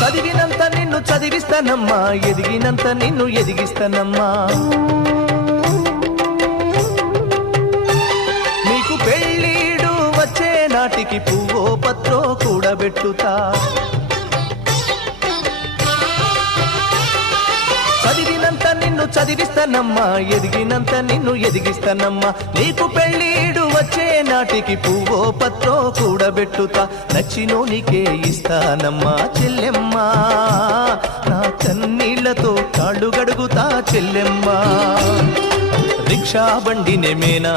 చదివినంత నిన్ను చదివిస్తానమ్మా, ఎదిగినంత నిన్ను ఎదిగిస్తానమ్మా. నీకు పెళ్ళీడు వచ్చే నాటికి పువ్వో పత్రో కూడబెట్టుతా. చదివినంత నిన్ను చదివిస్తానమ్మా, ఎదిగినంత నిన్ను ఎదిగిస్తానమ్మా. నీకు పెళ్ళీడు వచ్చే నాటికి పువ్వో పత్రో కూడబెట్టుతా. నచ్చినోనికే ఇస్తానమ్మా చెల్లెమ్మా, నా కన్నీళ్లతో కాళ్ళు గడుగుతా చెల్లెమ్మా. రిక్షా బండినే మేనా